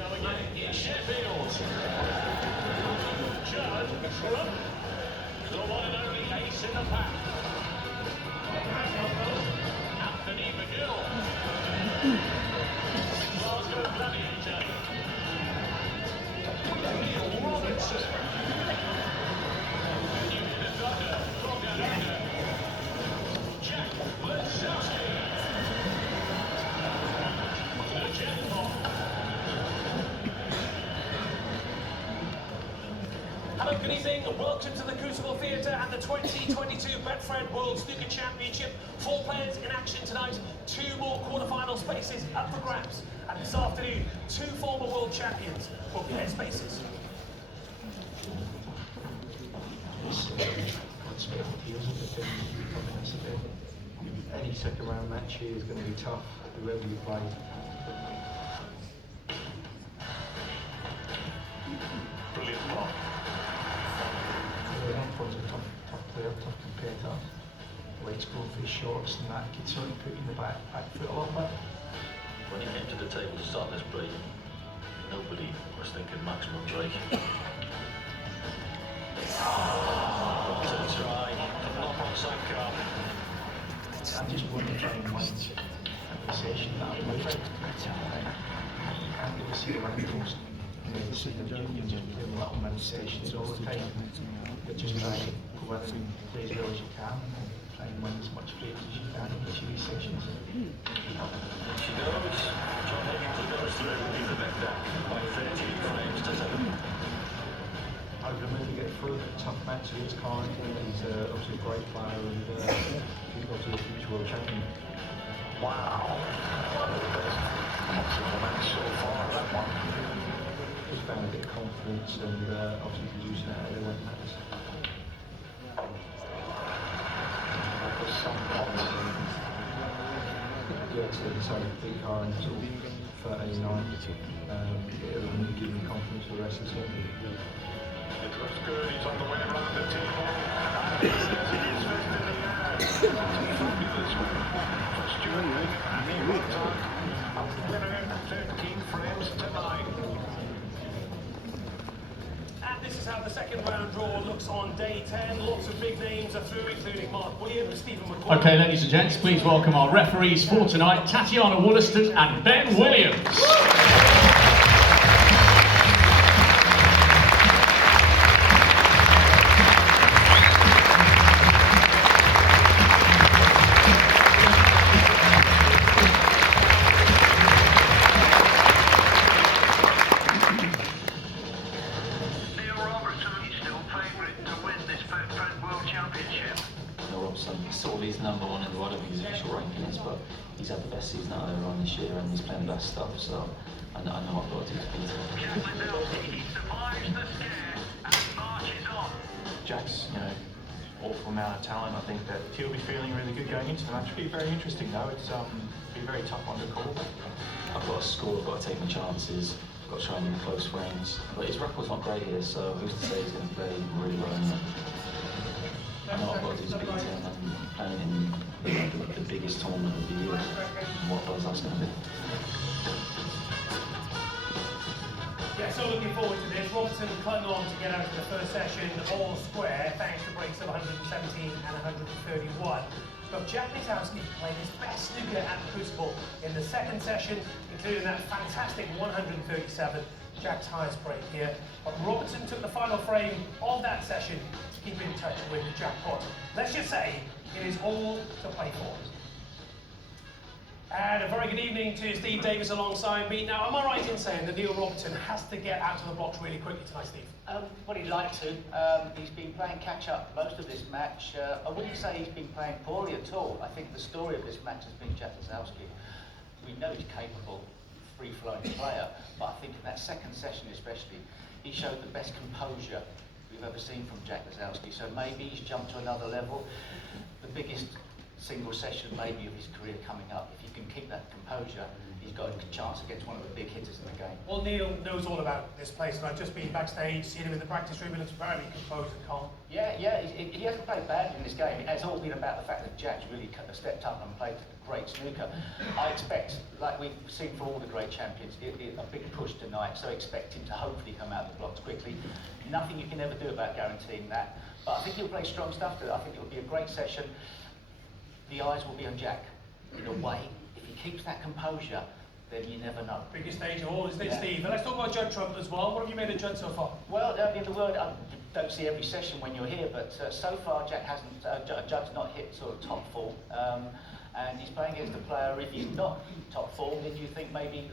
going in Sheffield. Judd Trump, the one and only ace in the pack. Anthony McGill, Glasgow Gladiator. Neil Robertson, Jack Lesowski, the Jackpot. Hello, good evening, and welcome to the Crucible Theatre and the 2022 Betfred World Snooker Championship. 4 players in action tonight, 2 more quarter-final spaces up for grabs. And this afternoon, 2 former world champions will be their spaces. Any second round match here is going to be tough, whoever you play. Brilliant block. One's a tough player, tough competitor. Likes going for his shots and that can sort of put you in the back foot a little bit. When he came to the table to start this break, nobody was thinking maximum break. To try the block on Sankar. I just want to try and win the session that I'm with. You can't really see the wrinkles. You see the little mini sessions all the time. But just try and go in and play as well as you can and try and win as much breaks as you can in each of these sessions. She goes. John Higgins goes through in the back deck by 13 frames to 7. I remember to get through a tough match against Carrington. He's obviously a great player and he's obviously a future world champion. Wow. One of the best match so far, that one. Just found a bit of confidence and obviously producing out of the win match. That was some confidence. Yeah, so they decided to beat Carrington 13-9. It'll give me confidence for the rest of the season. It looks good, he's on the way around the table. And he says he is first in the air. That's a fabulous win for Stuart Lee. And he runs on up the winner, 13 frames to 9. And this is how the second round draw looks on day 10. Lots of big names are through, including Mark Williams, Stephen McCoy. Okay, ladies and gents, please welcome our referees for tonight, Tatiana Wollaston and Ben Williams. He's number 1 in the world of his official rankings, but he's had the best season out there on this year and he's playing the best stuff, so I know I've got to do to beat him. He survives the scare and marches on. Jack's, awful amount of talent. I think that he'll be feeling really good going into the match. It'll be very interesting though. It's be a very tough one to call. I've got to score, I've got to take my chances, I've got to try and win close frames, but his record's not great here, so who's to say he's going to play really well in it. I know I've got to do to beat him and playing in the biggest tournament of the year. What buzz that's going to be. Yeah, so looking forward to this. Robertson clung on to get out of the first session all square, thanks to breaks of 117 and 131. But Jack Lesowski played his best snooker at the Crucible in the second session, including that fantastic 137, Jack's highest break here. But Robertson took the final frame of that session to keep in touch with the jackpot. Let's just say it is all to play for. And a very good evening to Steve Davis alongside me. Now, am I right in saying that Neil Robertson has to get out of the blocks really quickly tonight, Steve? Well, he'd like to. He's been playing catch-up most of this match. I wouldn't say he's been playing poorly at all. I think the story of this match has been Jack Lesowski. We know he's capable, free-flowing player, but I think in that second session especially, he showed the best composure we've ever seen from Jack Lesowski. So maybe he's jumped to another level. The biggest single session maybe of his career coming up. If you can keep that composure, he's got a chance against one of the big hitters in the game. Well, Neil knows all about this place, and I've just been backstage, seen him in the practice room. He looks very composed and calm. Yeah, he hasn't played badly in this game. It's all been about the fact that Jack's really stepped up and played great snooker. I expect, like we've seen for all the great champions, a big push tonight, so expect him to hopefully come out the blocks quickly. Nothing you can ever do about guaranteeing that, but I think he'll play strong stuff today. I think it'll be a great session. The eyes will be on Jack, in a way. If he keeps that composure, then you never know. Biggest stage of all, isn't it, Steve? And let's talk about Judd Trump as well. What have you made of Judd so far? Well, in the word, I don't see every session when you're here, but so far Jack hasn't, Judd's not hit sort of top form. And he's playing against a player, if he's not top form, then you think maybe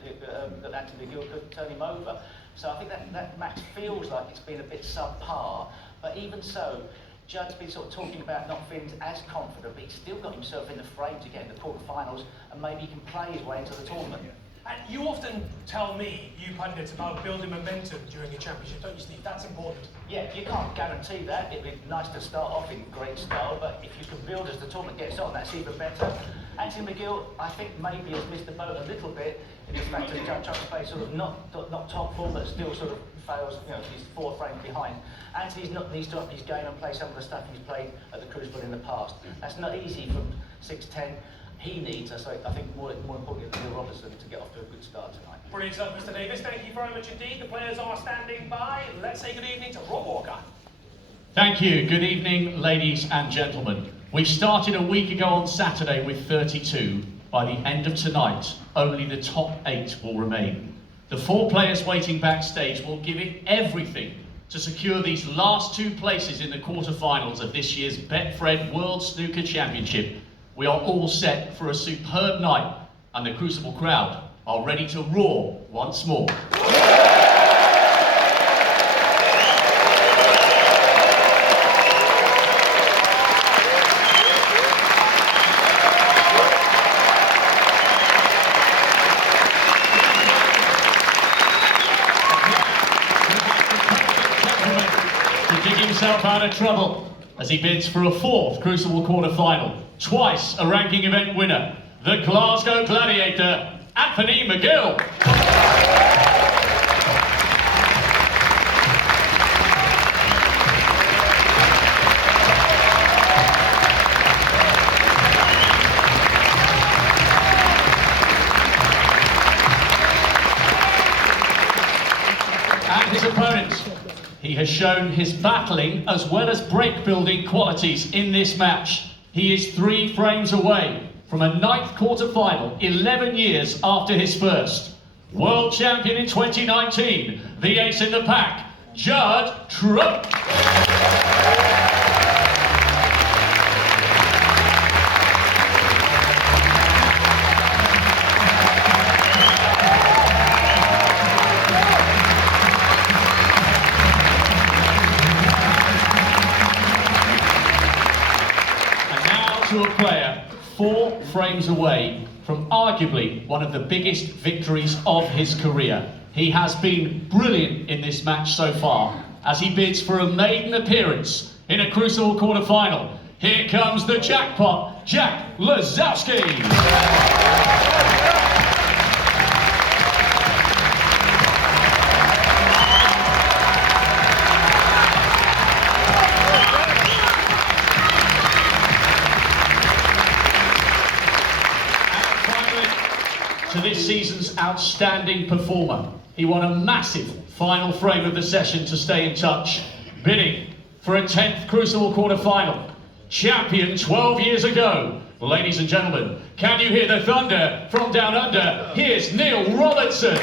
that Anthony McGill could turn him over. So I think that match feels like it's been a bit subpar, but even so, Judd's been sort of talking about not feeling as confident, but he's still got himself in the frame to get in the quarterfinals, and maybe he can play his way into the tournament. And you often tell me, you pundits, about building momentum during a championship, don't you, Steve? That's important. Yeah, you can't guarantee that. It'd be nice to start off in great style, but if you can build as the tournament gets on, that's even better. Anthony McGill, I think, maybe has missed the boat a little bit in his fact that Judd Trump's play sort of not top form, but still sort of fails, you know, he's 4 frames behind. Anthony needs to up his game and play some of the stuff he's played at the Crucible in the past. That's not easy from 6'10". He needs, I think, more importantly than Neil Robertson, to get off to a good start tonight. Brilliant stuff, Mr. Davis. Thank you very much indeed. The players are standing by. Let's say good evening to Rob Walker. Thank you. Good evening, ladies and gentlemen. We started a week ago on Saturday with 32. By the end of tonight, only the top 8 will remain. The 4 players waiting backstage will give it everything to secure these last 2 places in the quarterfinals of this year's Betfred World Snooker Championship. We are all set for a superb night, and the Crucible crowd are ready to roar once more. To dig himself out of trouble as he bids for a 4th Crucible quarter-final. Twice a ranking event winner, the Glasgow Gladiator, Anthony McGill. And his opponents. He has shown his battling as well as break-building qualities in this match. He is 3 frames away from a 9th quarter-final, 11 years after his first. World champion in 2019, the ace in the pack, Judd Trump. To a player 4 frames away from arguably one of the biggest victories of his career. He has been brilliant in this match so far as he bids for a maiden appearance in a Crucible quarter-final. Here comes the jackpot, Jack Lazowski. To this season's outstanding performer. He won a massive final frame of the session to stay in touch, bidding for a 10th Crucible quarter-final. Champion 12 years ago. Ladies and gentlemen, can you hear the thunder from down under? Here's Neil Robertson.